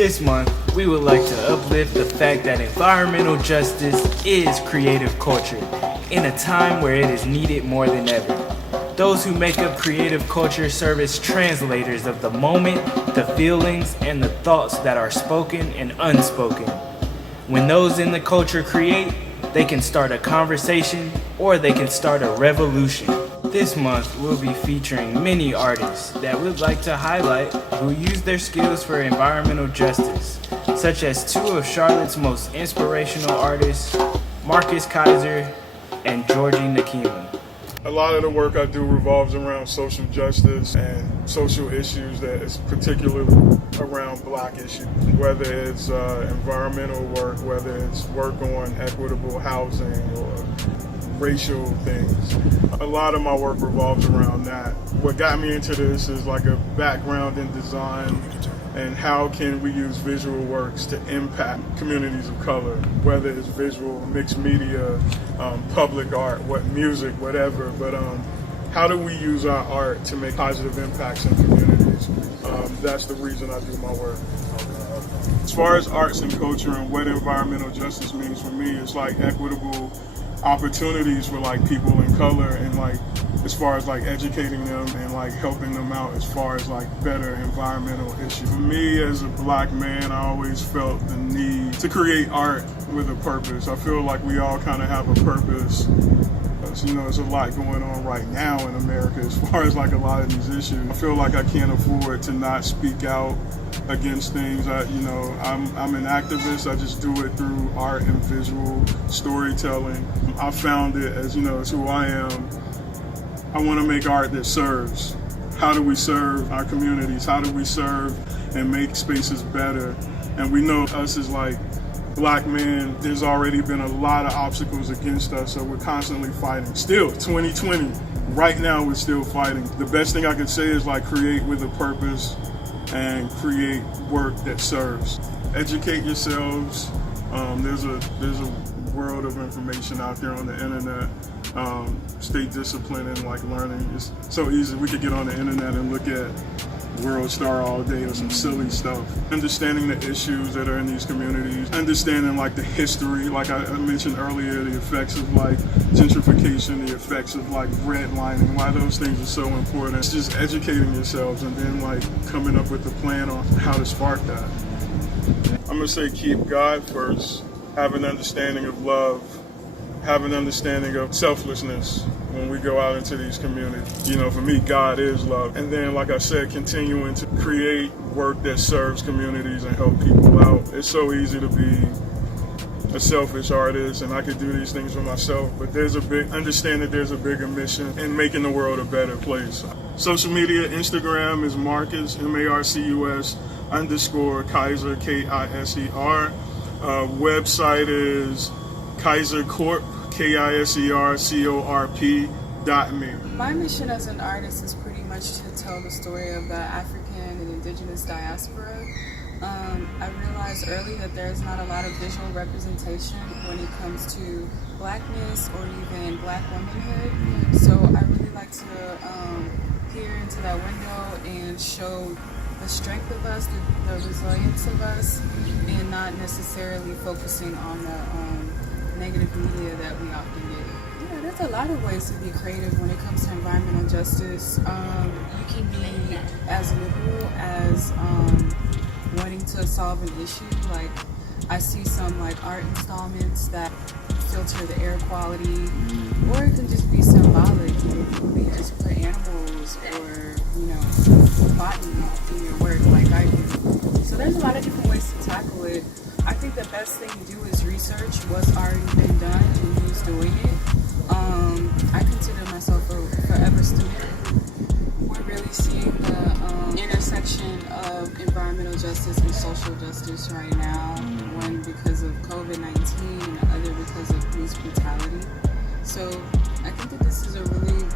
This month, we would like to uplift the fact that environmental justice is creative culture in a time where it is needed more than ever. Those who make up creative culture serve as translators of the moment, the feelings, and the thoughts that are spoken and unspoken. When those in the culture create, they can start a conversation or they can start a revolution. This month, we'll be featuring many artists that we'd like to highlight who use their skills for environmental justice, such as two of Charlotte's most inspirational artists, Kiser and Georgie Nakima. A lot of the work I do revolves around social justice and social issues that is particularly around Black issues, whether it's environmental work, whether it's work on equitable housing or racial things. A lot of my work revolves around that. What got me into this is like a background in design and how can we use visual works to impact communities of color, whether it's visual, mixed media, public art, music, whatever. But how do we use our art to make positive impacts in communities? That's the reason I do my work. As far as arts and culture and what environmental justice means for me, it's like equitable opportunities for like people in color, and like as far as like educating them and like helping them out as far as like better environmental issues. For me as a Black man, I always felt the need to create art with a purpose. I feel like we all kind of have a purpose. You know, there's a lot going on right now in America as far as like a lot of these issues. I feel like I can't afford to not speak out against things. I'm an activist. I just do it through art and visual storytelling. I found it as, it's who I am. I want to make art that serves. How do we serve our communities? How do we serve and make spaces better? And we know us as like Black men, there's already been a lot of obstacles against us, so we're constantly fighting. Still, 2020, right now we're still fighting. The best thing I can say is like create with a purpose and create work that serves. Educate yourselves. There's a world of information out there on the internet. Stay disciplined and like learning. It's so easy. We could get on the internet and look at World Star all day or some silly stuff. Understanding the issues that are in these communities, understanding like the history, like I mentioned earlier, the effects of like gentrification, the effects of like redlining, why those things are so important. It's just educating yourselves and then like coming up with a plan on how to spark that. I'm gonna say keep God first, have an understanding of love, have an understanding of selflessness when we go out into these communities. For me, God is love. And then, like I said, continuing to create work that serves communities and help people out. It's so easy to be a selfish artist and I could do these things for myself, but understand that there's a bigger mission in making the world a better place. Social media, Instagram is Marcus, MARCUS _Kiser, KISER. Website is Kiser Corp, KISERCORP.me. My mission as an artist is pretty much to tell the story of the African and indigenous diaspora. I realized early that there's not a lot of visual representation when it comes to Blackness or even Black womanhood. So I really like to peer into that window and show the strength of us, the resilience of us, and not necessarily focusing on the negative media that we often get. Yeah, there's a lot of ways to be creative when it comes to environmental justice. You can be as liberal as wanting to solve an issue. Like I see some like art installments that filter the air quality, or it can just be symbolic. It can be just for animals or botany in your work like I do. So there's a lot of different ways to tackle it. I think the best thing to do is research what's already been done and who's doing it. I consider myself a forever student. We're really seeing the intersection of environmental justice and social justice right now. One because of COVID-19 and the other because of police brutality. So I think that this is a really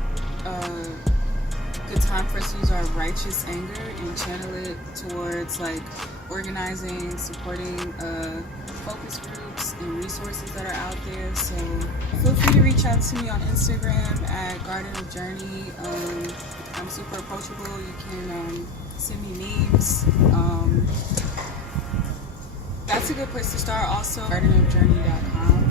good time for us to use our righteous anger and channel it towards like organizing, supporting focus groups and resources that are out there. So feel free to reach out to me on Instagram at Garden of Journey. I'm super approachable. You can send me memes. That's a good place to start. Also, gardenofjourney.com.